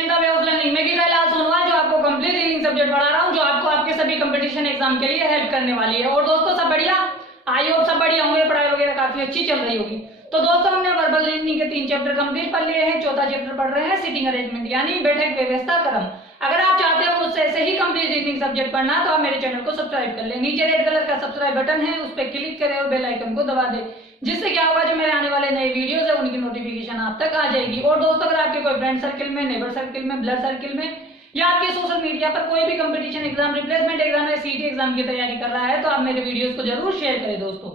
In the way of learning में गीता सोनवाल, जो आपको कंप्लीट इंग्लिश सब्जेक्ट पढ़ा रहा हूँ, जो आपको आपके सभी कंपटीशन एग्जाम के लिए हेल्प करने वाली है। और दोस्तों सब बढ़िया, आई होप सब बढ़िया होंगे, पढ़ाई वगैरह काफी अच्छी चल रही होगी। तो दोस्तों हमने वर्बल रीजनिंग के 3 चैप्टर कंप्लीट कर लिए हैं। चौथा चैप्टर पढ़ रहे हैं सिटिंग अरेंजमेंट यानी बैठक व्यवस्था क्रम। अगर आप चाहते हो मुझसे ऐसे ही कंप्लीट रीजनिंग सब्जेक्ट पढ़ना तो आप मेरे चैनल को सब्सक्राइब कर लें। नीचे रेड कलर का सब्सक्राइब बटन है, उस पर क्लिक करें और बेल आइकन को दबा दें, जिससे क्या होगा जो मेरे आने वाले नए वीडियोस है उनकी नोटिफिकेशन आप तक आ जाएगी। और दोस्तों अगर आपके कोई फ्रेंड सर्किल में, नेबर सर्किल में, ब्लड सर्किल में या आपके सोशल मीडिया पर कोई भी कंपटीशन एग्जाम, रिप्लेसमेंट एग्जाम या सीटी एग्जाम की तैयारी कर रहा है तो आप मेरे वीडियोस को जरूर शेयर करें दोस्तों।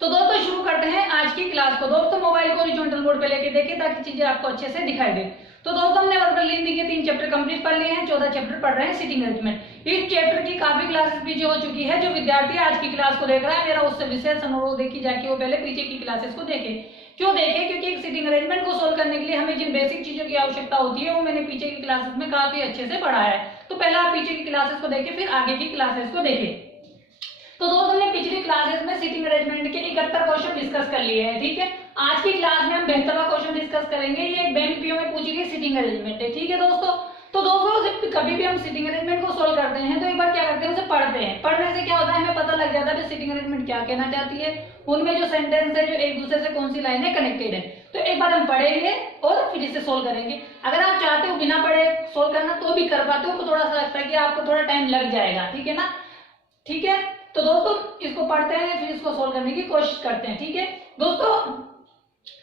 तो दोस्तों शुरू करते हैं आज की क्लास को। दोस्तों मोबाइल को हॉरिजॉन्टल मोड पे लेके देखें ताकि चीजें आपको अच्छे से दिखाई दे। तो दोस्तों हमने वर्बल रीजनिंग के 3 चैप्टर कंप्लीट कर लिए हैं। चौथा चैप्टर पढ़ रहे हैं सिटिंग अरेंजमेंट। इस चैप्टर की काफी क्लासेस पीछे हो चुकी है। जो विद्यार्थी आज की क्लास को देख रहा है, मेरा उससे विशेष अनुरोध देखी जाके वो पहले पीछे की क्लासेस को देखे। क्यों देखे? क्योंकि एक सिटिंग अरेंजमेंट को सोल्व करने के लिए हमें जिन बेसिक चीजों की आवश्यकता होती है वो मैंने पीछे की क्लासेस में काफी अच्छे से पढ़ा है। तो पहले आप पीछे की क्लासेस को देखें, फिर आगे की क्लासेस को देखें। तो दोस्तों हमने पिछली क्लासेस में सिटिंग अरेंजमेंट के 71 क्वेश्चन डिस्कस कर लिए हैं, ठीक है। आज की क्लास में हम 72वां क्वेश्चन डिस्कस करेंगे। ये एक बैंक पीओ में पूछी गई सिटिंग अरेंजमेंट है, ठीक है दोस्तों। तो दोस्तों जब कभी भी हम सिटिंग अरेंजमेंट को सोल्व करते हैं तो एक बार क्या करते हैं, उसे पढ़ते हैं। पढ़ने से क्या होता है, हमें पता लग जाता है सिटिंग अरेंजमेंट क्या कहना चाहती है, उनमें जो सेंटेंस है जो एक दूसरे से कौन सी लाइनें कनेक्टेड है। तो एक बार हम पढ़ेंगे और फिर इसे सोल्व करेंगे। अगर आप चाहते हो बिना पढ़े सोल्व करना तो भी कर पाते हो, तो थोड़ा सा लगता है कि आपको थोड़ा टाइम लग जाएगा, ठीक है ना। ठीक है, तो दोस्तों इसको पढ़ते हैं फिर इसको सोल्व करने की कोशिश करते हैं, ठीक है दोस्तों।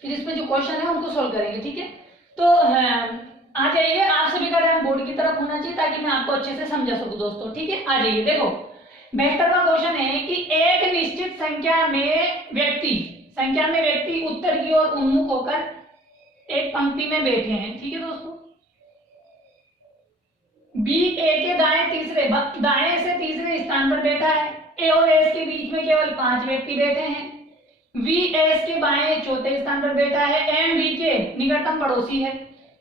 फिर इसमें जो क्वेश्चन है उनको सोल्व करेंगे, ठीक है। तो आ जाइए, आप सभी का ध्यान बोर्ड की तरफ होना चाहिए ताकि मैं आपको अच्छे से समझा सकूं दोस्तों, ठीक है। आ जाइए, देखो 72वां क्वेश्चन है कि एक निश्चित संख्या में व्यक्ति उत्तर की ओर उन्मुख होकर एक पंक्ति में बैठे हैं, ठीक है दोस्तों। बी ए के दाएं से तीसरे स्थान पर बैठा है। ए और एस के बीच में केवल 5 व्यक्ति बैठे हैं। वी एस के बाएं चौथे स्थान पर बैठा है। एम डी के निकटतम पड़ोसी है।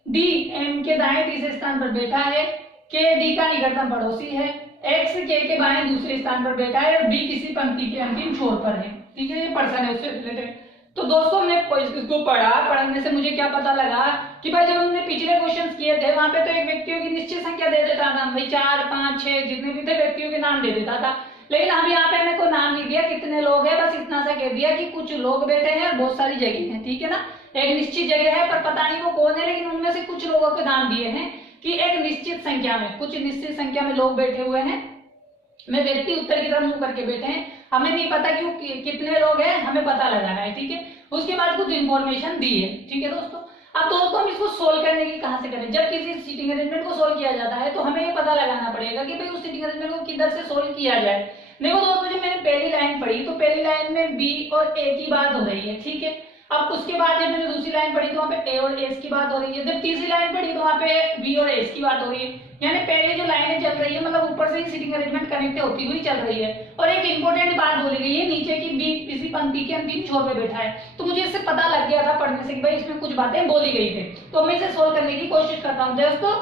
डी एम के दाएं तीसरे स्थान पर बैठा है। के डी का निकटतम पड़ोसी है। एक्स के बाएं दूसरे स्थान पर बैठा है और बी किसी पंक्ति के अंतिम छोर पर है, ठीक है। ये पर्सन है उससे रिलेटेड। तो दोस्तों हमने इसको पढ़ने से मुझे क्या पता लगा कि भाई जब हमने पिछले क्वेश्चंस किए थे वहां पे तो एक व्यक्तियों की निश्चित संख्या दे देता था, भाई 4, 5, 6 जितने भी थे व्यक्तियों के नाम दे देता था। लेकिन अब यहाँ पे हमें कोई नाम नहीं दिया कितने लोग हैं, बस इतना सा कह दिया कि कुछ लोग बैठे हैं और बहुत सारी जगह है, ठीक है ना। एक निश्चित जगह है पर पता नहीं वो कौन है, लेकिन उनमें से कुछ लोगों के नाम दिए हैं कि एक निश्चित संख्या में, कुछ निश्चित संख्या में लोग बैठे हुए हैं, में व्यक्ति उत्तर की तरफ मुंह करके बैठे हैं। हमें नहीं पता कि कितने लोग हैं, हमें पता लगाना है, ठीक है। उसके बाद कुछ इंफॉर्मेशन दी है, ठीक है दोस्तों। अब दोस्तों हम इसको सोल्व करने की कहां से करें? जब किसी सिटिंग अरेंजमेंट को सोल्व किया जाता है तो हमें ये पता लगाना पड़ेगा कि भाई उस सिटिंग अरेंजमेंट को किधर से सोल्व किया जाए। देखो दोस्तों जब मैंने पहली लाइन पढ़ी तो पहली लाइन में बी और ए की बात हो रही है, ठीक है। अब उसके बाद जब मैंने दूसरी लाइन पढ़ी तो वहां पे ए और एस की बात हो रही है। जब तीसरी लाइन पढ़ी तो वहां पे बी और एस की बात हो रही है। यानी पहले जो लाइनें चल रही है मतलब ऊपर से ही सिटिंग अरेंजमेंट कनेक्ट होती हुई चल रही है। और एक इंपॉर्टेंट बात बोली गई है नीचे की बी किसी पंक्ति के अंतिम छोर पे बैठा है। तो मुझे इससे पता लग गया था पढ़ने से कि भाई इसमें कुछ बातें बोली गई थी। तो मैं इसे सोल्व करने की कोशिश करता हूँ दोस्तों।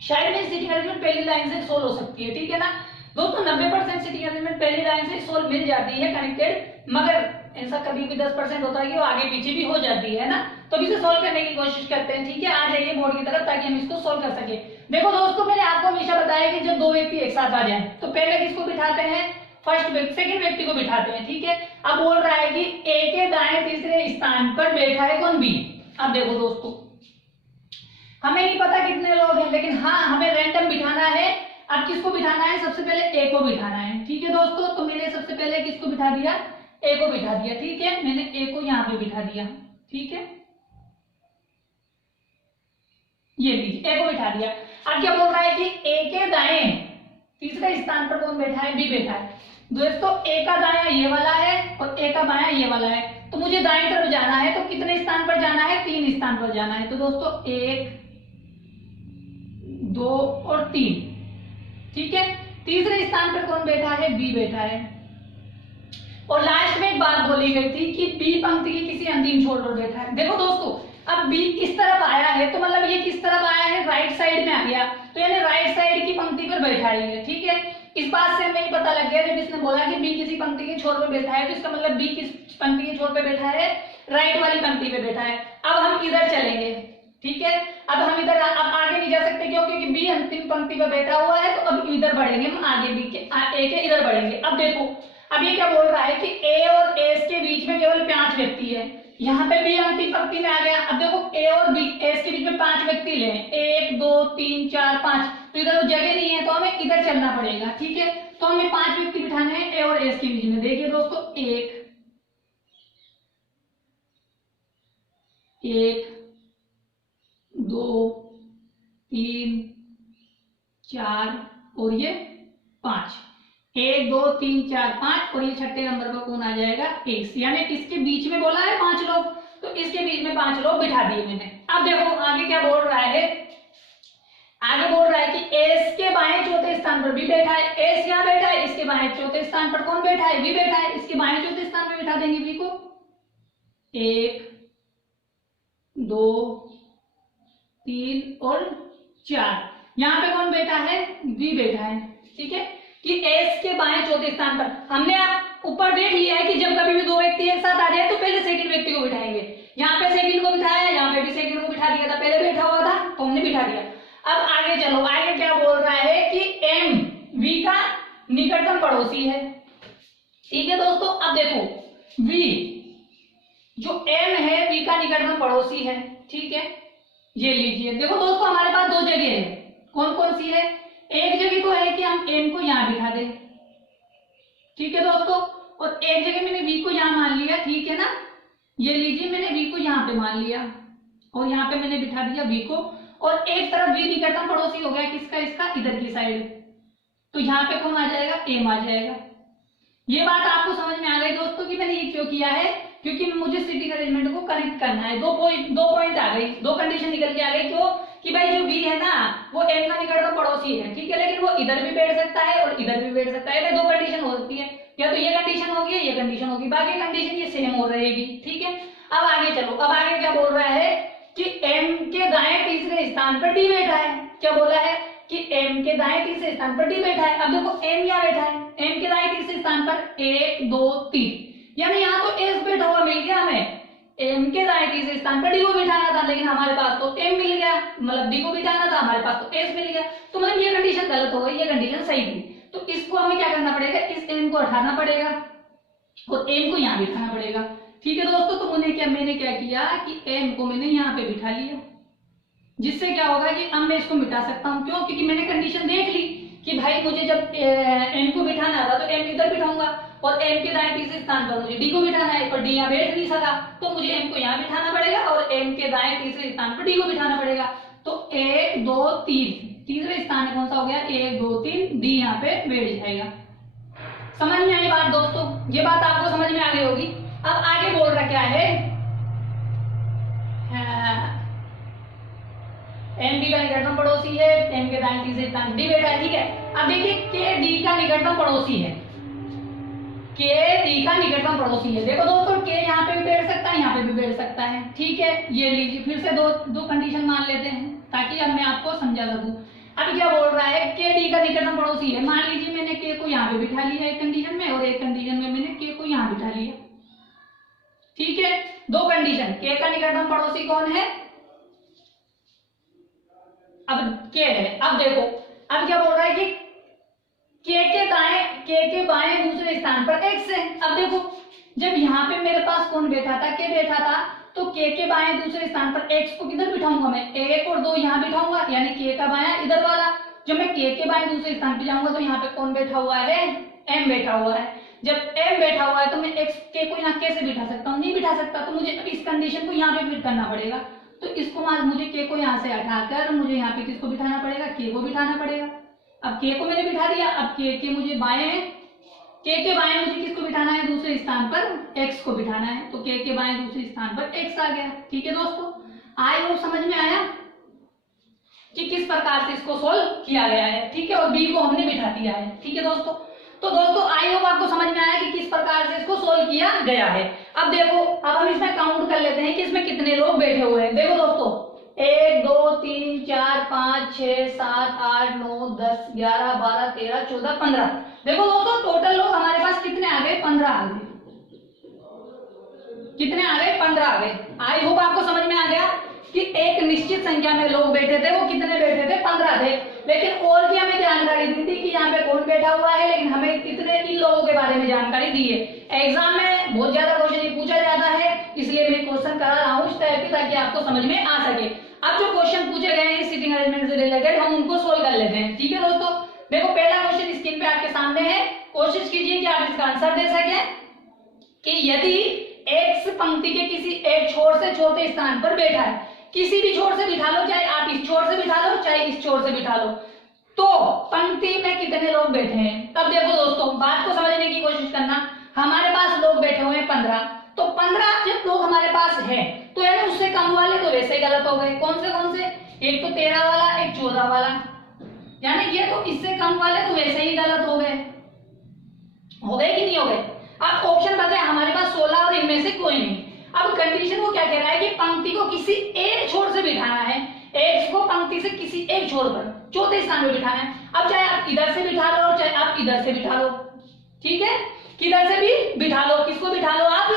शायद मेरी सिटिंग अरेंजमेंट पहली लाइन से सोल्व हो सकती है, ठीक है ना दोस्तों। 90% सिटिंग अरेंजमेंट पहली लाइन से सोल्व मिल जाती है कनेक्टेड, मगर ऐसा कभी भी 10% होता है कि वो आगे पीछे भी हो जाती है ना। तो इसे सोल्व करने की कोशिश करते हैं, ठीक है। आ जाइए बोर्ड की तरफ ताकि हम इसको सोल्व कर सके। देखो दोस्तों मैंने आपको हमेशा बताया कि जब 2 व्यक्ति एक साथ आ जाएं तो पहले किसको बिठाते हैं, सेकंड व्यक्ति को बिठाते हैं, ठीक है। अब बोल रहा है कि ए के दाएं तीसरे स्थान पर बैठा है कौन, बी। अब देखो दोस्तों हमें नहीं पता कितने लोग हैं, लेकिन हाँ हमें रैंडम बिठाना है। अब किसको बिठाना है, सबसे पहले ए को बिठाना है, ठीक है दोस्तों। तो मैंने सबसे पहले किसको बिठा दिया, ए को बिठा दिया, ठीक है। मैंने ए को यहाँ पे बिठा दिया, ठीक है। ये लीजिए ए को बिठा दिया। अब क्या बोल रहा है कि ए के दाएं तीसरे स्थान पर कौन बैठा है, बी बैठा है दोस्तों। ए का दायां ये वाला है और ए का बायां ये वाला है। तो मुझे दाएं तरफ जाना है तो कितने स्थान पर जाना है, 3 स्थान पर जाना है। तो दोस्तों 1, 2 और 3, ठीक है। तीसरे स्थान पर कौन बैठा है, बी बैठा है। और लास्ट में एक बात बोली गई थी कि बी पंक्ति की किसी अंतिम छोर पर बैठा है। देखो दोस्तों अब बी इस तरफ आया है तो मतलब ये किस तरफ आया है, राइट साइड में आ गया। तो यानी राइट साइड की पंक्ति पर बैठा है, ठीक है। इस बात से हमें ये पता लग गया जब इसने बोला कि बी किसी पंक्ति के छोर पर बैठा है तो इसका मतलब बी किस पंक्ति के छोर पर बैठा है, राइट वाली पंक्ति पे बैठा है। अब हम इधर चलेंगे, ठीक है, अब हम इधर अब आगे नहीं जा सकते, क्यों? क्योंकि बी अंतिम पंक्ति पर बैठा हुआ है, तो अब इधर बढ़ेंगे हम आगे, बी के ए के इधर बढ़ेंगे। अब देखो, अब ये क्या बोल रहा है कि ए और एस के बीच में केवल 5 व्यक्ति है। यहाँ पे बी अंतिम पंक्ति में आ गया। अब देखो ए और बी एस के बीच में 5 व्यक्ति ले, 1 2 3 4 5, तो इधर जगह नहीं है, तो हमें इधर चलना पड़ेगा। ठीक है, तो हमें 5 व्यक्ति बिठाने हैं ए और एस के बीच में। देखिए दोस्तों, 1 2 3 4 और ये 5, 1 2 3 4 5, और ये छठे नंबर पर कौन आ जाएगा? एक्स। यानी इसके बीच में बोला है 5 लोग, तो इसके बीच में 5 लोग बिठा दिए मैंने। अब देखो आगे क्या बोल रहा है, आगे बोल रहा है कि एस के बाएं चौथे स्थान पर बी बैठा है। एस यहाँ बैठा है, इसके बाएं चौथे स्थान पर कौन बैठा है? बी बैठा है। इसके बाएं चौथे स्थान पर बिठा देंगे बी को। 1 2 3 और 4, यहाँ पे कौन बैठा है? बी बैठा है। ठीक है, कि एस के बाएं चौथे स्थान पर हमने आप ऊपर देख लिया है कि जब कभी भी 2 व्यक्ति एक साथ आ जाए तो पहले सेकंड व्यक्ति को बिठाएंगे। यहाँ पे सेकंड को बिठाया, यहाँ पे भी सेकंड को बिठा दिया था, पहले बैठा हुआ था तो हमने बिठा दिया। अब आगे चलो, आगे क्या बोल रहा है कि एम वी का निकटतम पड़ोसी है। ठीक है दोस्तों, अब देखो वी जो एम है वी का निकटतम पड़ोसी है। ठीक है, ये लीजिए। देखो दोस्तों, हमारे पास 2 जगह है, कौन कौन सी है? एक जगह तो है कि हम एम को यहां बिठा दें। ठीक है दोस्तों, और एक जगह मैंने वी को यहां मान लिया। ठीक है ना, ये लीजिए, मैंने वी को यहां पे मान लिया और यहां पे मैंने बिठा दिया वी को, और एक तरफ वी निकटतम पड़ोसी हो गया किसका? इसका, इधर की साइड। तो यहाँ पे कौन आ जाएगा? एम आ जाएगा। ये बात आपको समझ में आ गई दोस्तों कि मैंने ये क्यों किया है? क्योंकि मुझे सिटिंग अरेंजमेंट को कनेक्ट करना है। 2 पॉइंट आ गई, 2 कंडीशन निकल के आ गई। क्यों? कि भाई जो बी है ना वो एम का निकटतम पड़ोसी है। ठीक है, लेकिन वो इधर भी बैठ सकता है और इधर भी बैठ सकता है। 2 कंडीशन हो सकती है, या तो ये कंडीशन होगी, ये कंडीशन होगी, बाकी कंडीशन ये सेम हो रहेगी। ठीक है, अब आगे चलो। अब आगे क्या बोल रहा है कि एम के दाएं तीसरे स्थान पर डी बैठा है। क्या बोला है? कि एम के दाएं तीसरे स्थान पर डी बैठा है। अब देखो एम यहाँ बैठा है, एम के दाएं तीसरे स्थान पर 1 2 3, यानी यहाँ तो एस बैठा हुआ मिल गया हमें। एम के दाएं तीसरे स्थान पर डी को बिठाना था, लेकिन हमारे पास तो एम मिल गया, मतलब डी को बिठाना था, हमारे पास तो एस मिल गया। तो मतलब ये कंडीशन गलत हो गई, ये कंडीशन सही थी। तो इसको हमें क्या करना पड़ेगा? इस एम को हटाना पड़ेगा और एम को यहाँ बिठाना पड़ेगा। ठीक है दोस्तों, तो मैंने क्या किया कि एम को मैंने यहाँ पे बिठा लिया, जिससे क्या होगा कि अब मैं इसको मिटा सकता हूँ। क्यों? क्योंकि मैंने कंडीशन देख ली कि भाई मुझे जब एम को बिठाना था तो एम इधर बिठाऊंगा, और एम के दाएं तीसरे स्थान पर मुझे डी को बिठाना है, और डी यहाँ बैठ नहीं सका, तो मुझे एम को यहाँ बिठाना पड़ेगा और एम के दाएं तीसरे स्थान पर डी को बिठाना पड़ेगा। तो 1 2 3 तीसरे स्थान कौन सा हो गया? 1 2 3, डी यहाँ पे बैठ जाएगा। समझ में आई बात दोस्तों? ये बात आपको समझ में आ गई होगी। अब आगे बोल रहा क्या है? एम डी का निकटतम पड़ोसी है, एम के दाएं तीसरे स्थान डी बैठा है। ठीक है, अब देखिए के डी का निकटतम पड़ोसी है, के डी का निकटतम पड़ोसी है। देखो दोस्तों, के यहाँ पे भी बैठ सकता है, यहाँ पे भी बैठ सकता है। ठीक है, ये लीजिए, फिर से दो कंडीशन मान लेते हैं ताकि अब मैं आपको समझा सकूं। अब क्या बोल रहा है? के डी का निकटतम पड़ोसी है। मान लीजिए मैंने के को यहाँ पे बिठा लिया एक कंडीशन में, और एक कंडीशन में मैंने के को यहाँ बिठा लिया। ठीक है, 2 कंडीशन। के का निकटतम पड़ोसी कौन है? अब के है। अब देखो, अब क्या बोल रहा है कि के के बाएं दूसरे स्थान पर एक्स है। अब देखो, जब यहाँ पे मेरे पास कौन बैठा था? के बैठा था, तो के बाएं दूसरे स्थान पर एक्स को किधर बिठाऊंगा मैं? 1 और 2 यहाँ बिठाऊंगा, यानी के का बायां इधर वाला। जब मैं के बाएं दूसरे स्थान पर जाऊंगा तो यहाँ पे कौन बैठा हुआ है? एम बैठा हुआ है। जब एम बैठा हुआ है तो मैं एक्स के को यहाँ कैसे बिठा सकता हूँ? नहीं बिठा सकता। तो मुझे इस कंडीशन को यहाँ पे फिट करना पड़ेगा। तो इसको मुझे के को यहाँ से हटाकर मुझे यहाँ पे किसको बिठाना पड़ेगा? के को बिठाना पड़ेगा। अब के को मैंने बिठा दिया, अब के मुझे बाएं, के बाएं मुझे किसको बिठाना है? दूसरे स्थान पर एक्स को बिठाना है। तो के बाएं दूसरे स्थान पर एक्स आ गया। ठीक है दोस्तों, आई होप समझ में आया कि किस प्रकार से इसको सोल्व किया गया है। ठीक है, और बी को हमने बिठा दिया है। ठीक है दोस्तों, तो दोस्तों आई होप आपको समझ में आया कि किस प्रकार से इसको सोल्व किया गया है। अब देखो, अब हम इसमें काउंट कर लेते हैं कि इसमें कितने लोग बैठे हुए हैं। देखो दोस्तों, 1 2 3 4 5 6 7 8 9 10 11 12 13 14 15। देखो दोस्तों, टोटल लोग हमारे पास कितने आ गए? 15 आ गए। कितने आ गए? 15 आ गए। आई होप आपको समझ में आ गया कि एक निश्चित संख्या में लोग बैठे थे, वो कितने बैठे थे, 15 थे। लेकिन और की हमें जानकारी दी थी कि यहाँ पे कौन बैठा हुआ है, लेकिन हमें इतने इन लोगों के बारे में जानकारी दी है। एग्जाम में बहुत ज्यादा क्वेश्चन ये पूछा जाता है, इसलिए मैं क्वेश्चन करा रहा हूँ इस टाइप की, ताकि आपको समझ में आ सके। अब जो क्वेश्चन पूछे गए हैं सीटिंग अरेंजमेंट से रिलेटेड, हम उनको सोल्व कर लेते हैं। ठीक है दोस्तों, देखो पहला क्वेश्चन स्क्रीन पे आपके सामने है, कोशिश कीजिए कि आप इसका आंसर दे सकें कि यदि एक्स पंक्ति के किसी एक छोर से चौथे स्थान पर बैठा है, किसी भी छोर से बिठा लो, चाहे आप इस छोर से बिठा लो चाहे इस छोर से बिठा लो, तो पंक्ति में कितने लोग बैठे हैं। तब देखो दोस्तों, बात को समझने की कोशिश करना। हमारे पास लोग बैठे हुए हैं 15, तो 15 जब लोग हमारे पास है तो यानी उससे कम वाले तो वैसे ही गलत हो गए। कौन से, एक तो 13 वाला, एक 14 वाला, यानी ये तो इससे कम वाले तो वैसे ही गलत हो गए कि नहीं हो गए। अब ऑप्शन बचा है हमारे पास 16 और इनमें से कोई नहीं। अब कंडीशन को क्या कह रहा है कि पंक्ति को किसी एक छोर से बिठाना है, एक्स को पंक्ति से किसी एक छोर पर चौथे स्थान पर बिठाना है। अब चाहे आप इधर से बिठा लो और चाहे आप इधर से बिठा लो, ठीक है, किधर से भी बिठा लो। किसको बिठा लो आप,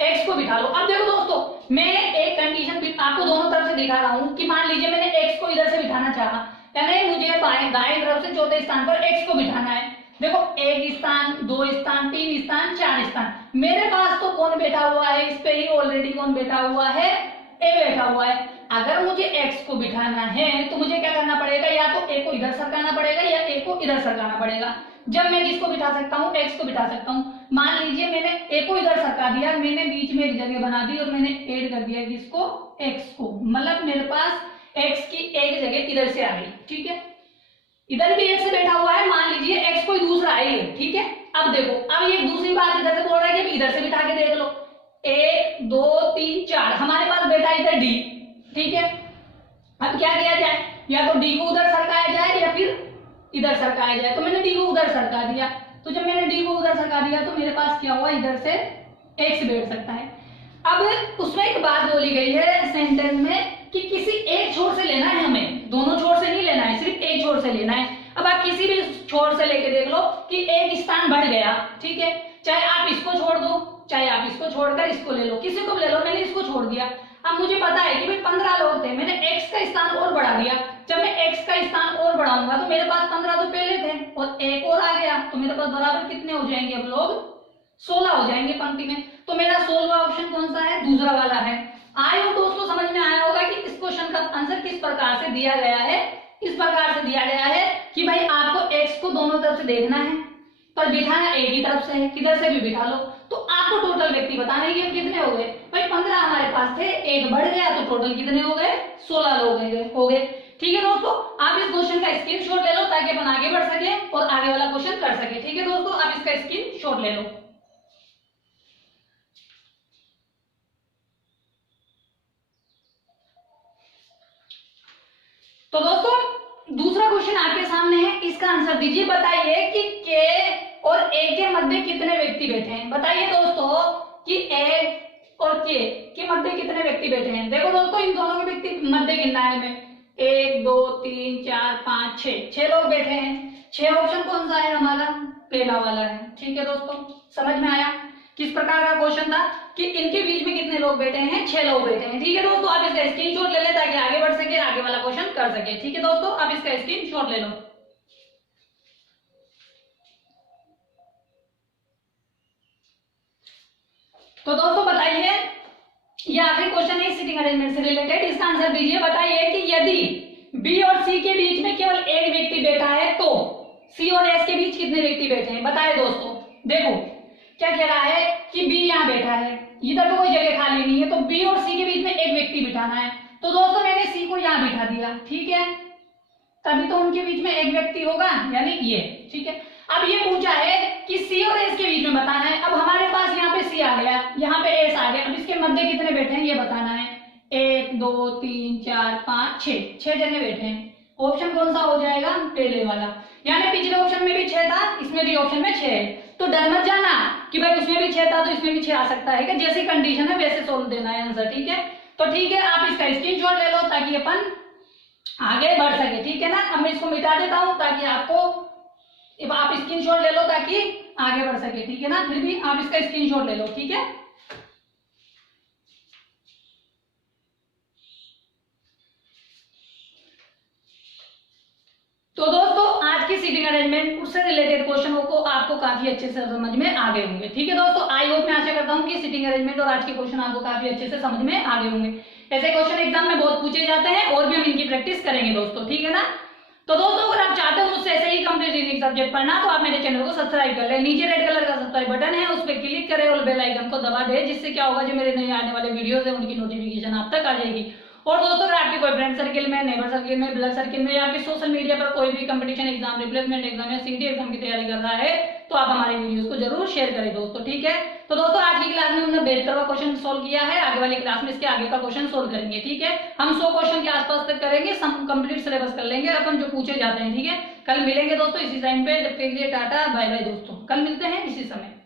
एक्स को बिठा लो। अब देखो दोस्तों, मैं एक कंडीशन आपको दोनों तरफ से दिखा रहा हूं कि मान लीजिए मैंने एक्स को इधर से बिठाना चाहा, यानी मुझे दाएं तरफ से चौथे स्थान पर एक्स को बिठाना है। देखो, एक स्थान, 2 स्थान, 3 स्थान, 4 स्थान, मेरे पास तो कौन बैठा हुआ है, इस पे ही ऑलरेडी कौन बैठा हुआ है, ए बैठा हुआ है। अगर मुझे एक्स को बिठाना है तो मुझे क्या करना पड़ेगा, या तो ए को इधर सरकाना पड़ेगा या ए को इधर सरकाना पड़ेगा। जब मैं किसको बिठा सकता हूँ, एक्स को बिठा सकता हूँ। मान लीजिए मैंने ए को इधर सरका दिया, मैंने बीच में एक जगह बना दी और मैंने ऐड कर दिया किसको, एक्स को, मतलब मेरे पास एक्स की एक जगह इधर से आ गई। ठीक है, इधर भी एक्स बैठा हुआ है, मान लीजिए एक्स कोई दूसरा है, ठीक है। अब देखो, अब ये दूसरी बात इधर से बोल रहा है कि इधर से बिठा के देख लो, 1 2 3 4 हमारे पास बैठा इधर डी, ठीक है। अब क्या किया जाए, या तो डी को उधर सरकाया जाए या फिर इधर सरकाया जाए। तो मैंने डी को उधर सरका दिया, तो जब मैंने डी को उधर सरका दिया तो मेरे पास क्या हुआ, इधर से एक्स बैठ सकता है। अब उसमें एक बात बोली गई है सेंटेंस में कि किसी एक छोर से लेना है, हमें दोनों छोर से नहीं लेना है, सिर्फ एक छोर से लेना है। अब आप किसी भी छोर से लेके देख लो कि एक स्थान बढ़ गया, ठीक है, चाहे आप इसको छोड़ दो चाहे आप इसको छोड़कर इसको ले लो, किसी को भी ले लो, मैंने इसको छोड़ दिया। अब मुझे पता है कि भाई 15 लोग थे, मैंने x का स्थान और बढ़ा दिया। जब मैं x का स्थान और बढ़ाऊंगा तो मेरे पास 15 तो पहले थे और एक और आ गया, तो मेरे पास बराबर कितने हो जाएंगे, अब लोग 16 हो जाएंगे पंक्ति में। तो मेरा 16वां ऑप्शन कौन सा है, दूसरा वाला है। आई होप दोस्तों समझ में आया होगा कि इस क्वेश्चन का आंसर किस प्रकार से दिया गया है। इस प्रकार से दिया गया है कि भाई आपको x को दोनों तरफ से देखना है, पर बिठाना एक ही तरफ से है, किधर से भी बिठा लो। तो आपको टोटल व्यक्ति बताना है कि कितने हो गए, भाई 15 हमारे पास थे, एक बढ़ गया, तो टोटल कितने हो गए, 16 लोग हो गए। ठीक है दोस्तों, आप इस क्वेश्चन का स्क्रीनशॉट ले लो ताकि अपन आगे बढ़ सके और आगे वाला क्वेश्चन कर सके। ठीक है दोस्तों, आप इसका स्क्रीनशॉट ले लो। तो दोस्तों दूसरा क्वेश्चन आपके सामने है, इसका आंसर दीजिए। बताइए कि के और ए के मध्य कितने व्यक्ति बैठे हैं। बताइए दोस्तों कि ए और के मध्य कितने व्यक्ति बैठे हैं। देखो दोस्तों, इन दोनों के व्यक्ति मध्य गिनना है हमें, 1 2 3 4 5 6 लोग बैठे हैं। 6 ऑप्शन कौन सा है हमारा, पहला वाला है। ठीक है दोस्तों, समझ में आया किस प्रकार का क्वेश्चन था कि इनके बीच में कितने लोग बैठे हैं, 6 लोग बैठे हैं। ठीक है दोस्तों, आप इसका स्क्रीनशॉट ले लें ताकि आगे बढ़ सके, आगे वाला क्वेश्चन कर सके। ठीक है दोस्तों, आप इसका स्क्रीनशॉट ले लो। तो दोस्तों बताइए, ये आखिरी क्वेश्चन है सीटिंग अरेंजमेंट से रिलेटेड, इसका आंसर दीजिए। बताइए कि यदि बी और सी के बीच में केवल एक व्यक्ति बैठा है तो सी और एस के बीच कितने व्यक्ति बैठे हैं। बताए दोस्तों, देखो क्या कह रहा है कि बी यहाँ बैठा है, इधर तो कोई जगह खाली नहीं है, तो बी और सी के बीच में एक व्यक्ति बिठाना है। तो दोस्तों मैंने सी को यहाँ बिठा दिया, ठीक है, तभी तो उनके बीच में एक व्यक्ति होगा, यानी ये। ठीक है, अब ये पूछा है कि सी और एस के बीच में बताना है। अब हमारे पास यहाँ पे सी आ गया, यहाँ पे एस आ गया, अब इसके मध्य कितने बैठे हैं ये बताना है। 1 2 3 4 5 6 जने बैठे हैं। ऑप्शन कौन सा हो जाएगा, पहले वाला, यानी पिछले ऑप्शन में भी 6 था, इसमें भी ऑप्शन में 6 है। तो डर मत जाना कि भाई उसमें भी 6 था तो इसमें भी 6 आ सकता है, कि जैसी कंडीशन है वैसे सोल्व देना है आंसर। ठीक है, तो ठीक है, आप इसका स्क्रीनशॉट ले लो ताकि अपन आगे बढ़ सके। ठीक है ना, अब मैं इसको मिटा देता हूं ताकि आपको, आप स्क्रीनशॉट ले लो ताकि आगे बढ़ सके। ठीक है ना, फिर भी आप इसका स्क्रीनशॉट ले लो। ठीक है, तो दोस्तों आज की सीटिंग अरेंजमेंट उससे रिलेटेड क्वेश्चनों को आपको काफी अच्छे से समझ में आ गए होंगे। ठीक है दोस्तों, आई होप मैं आशा करता हूँ कि सीटिंग अरेंजमेंट और आज के क्वेश्चन आपको काफी अच्छे से समझ में आ गए होंगे। ऐसे क्वेश्चन एग्जाम में बहुत पूछे जाते हैं और भी हम इनकी प्रैक्टिस करेंगे दोस्तों, ठीक है ना। तो दोस्तों अगर आप चाहते हो मुझसे ऐसे ही कंप्लीट रीजनिंग सब्जेक्ट पढ़ना तो आप मेरे चैनल को सब्सक्राइब कर ले। नीचे रेड कलर का सब्सक्राइब बटन है, उस पर क्लिक करें और बेल आइकन को दबा दे, जिससे क्या होगा जो मेरे नए आने वाले वीडियोस है उनकी नोटिफिकेशन आप तक आ जाएगी। और दोस्तों अगर आपके कोई फ्रेंड सर्किल में, नेबर सर्किल में, ब्लड सर्किल में या फिर सोशल मीडिया पर कोई भी कंपटीशन एग्जाम, रिप्लेसमेंट एग्जाम या सीटी एग्जाम की तैयारी कर रहा है तो आप हमारे वीडियोस को जरूर शेयर करें दोस्तों, ठीक है। तो दोस्तों आज की क्लास में हमने 72वां क्वेश्चन सोल्व किया है, आगे वाली क्लास में इसके आगे का क्वेश्चन सोल्व करेंगे, ठीक है। हम 100 क्वेश्चन के आसपास तक करेंगे, कंप्लीट सिलेबस कर लेंगे अपन जो पूछे जाते हैं, ठीक है। कल मिलेंगे दोस्तों इसी टाइम पे, जब तक के लिए टाटा बाय बाय दोस्तों, कल मिलते हैं इसी समय।